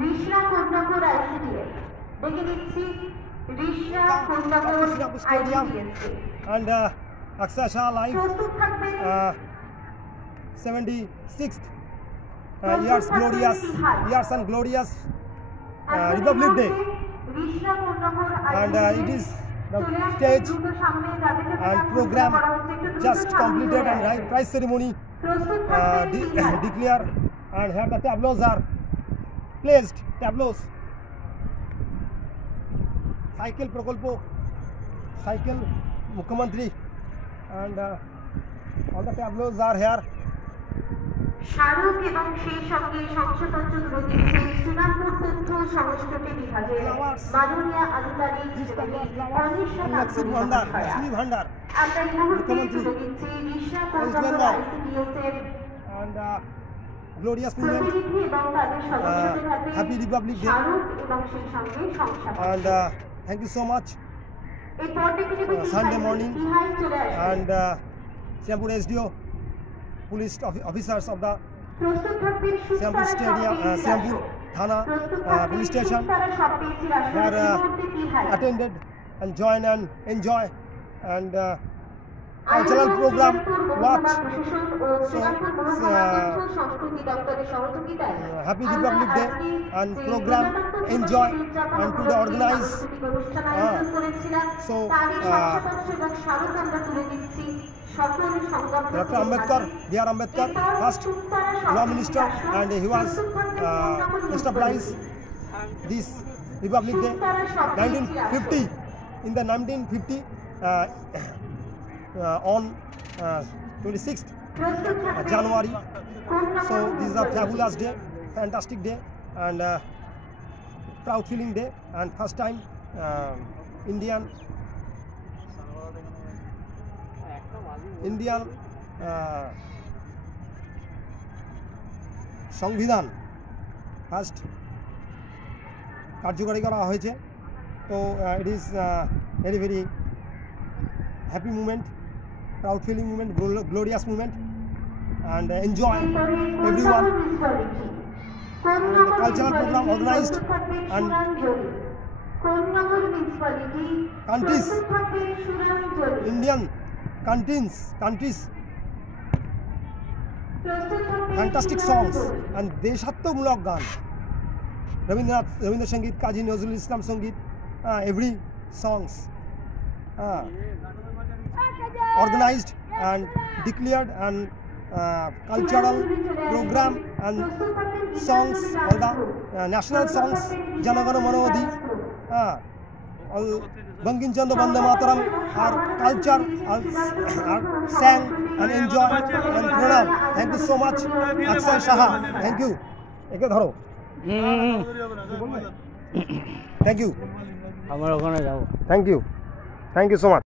রিশরা Konnagar ICDS দেখে নিচ্ছি রিশরা Konnagar ICDS and Akshay Shah live প্রস্তুত থাকবে 76th years and glorious Republic Day, and it is the stage and program just completed and prize ceremony declare, and here the tableaus are placed. Cycle Prokolpo, cycle Mukhyamantri, and all the tableaus are here. স্মারক এবং সেই সঙ্গে সংসদপত্র তুলে দিচ্ছেন শ্রীরামপুর তথ্য সংস্কৃতি বিভাগের মাননীয় আধিকারিক আমরা এই মুহূর্তে তুলে দিচ্ছি রিশরা কোন্নগর ICDS এর glorious movement, happy Republic Day, and thank you so much. Sunday morning, and Srirampur SDO, police officers of the Srirampur Stadium, Srirampur Thana police station were attended and joined and enjoy, and cultural program watch. So happy Republic Day and program enjoy and to the organize. So Dr. Ambedkar, D.R. Ambedkar, first law minister, and he was established this Republic Day 1950 in the 1950 on 26th January. So this is a fabulous day, fantastic day, and proud feeling day, and first time Indian সংবিধান first কার্যকরী করা হয়েছে। তো it is very very happy moment, proud feeling moment, glorious moment, and enjoy everyone. And the cultural program organized, and countries, Indian countries, fantastic songs and deshattomulok gan, Rabindranath Sangeet, Kazi Nazrul Islam Sangeet, every songs organized and declared, and cultural program and songs, all the national songs, Janagana Manodi, Bankim Chandra Bande Mataram, our culture are sang and enjoy and pranam. Thank you so much, Akshay Shah. Thank you. Thank you. Thank you so much.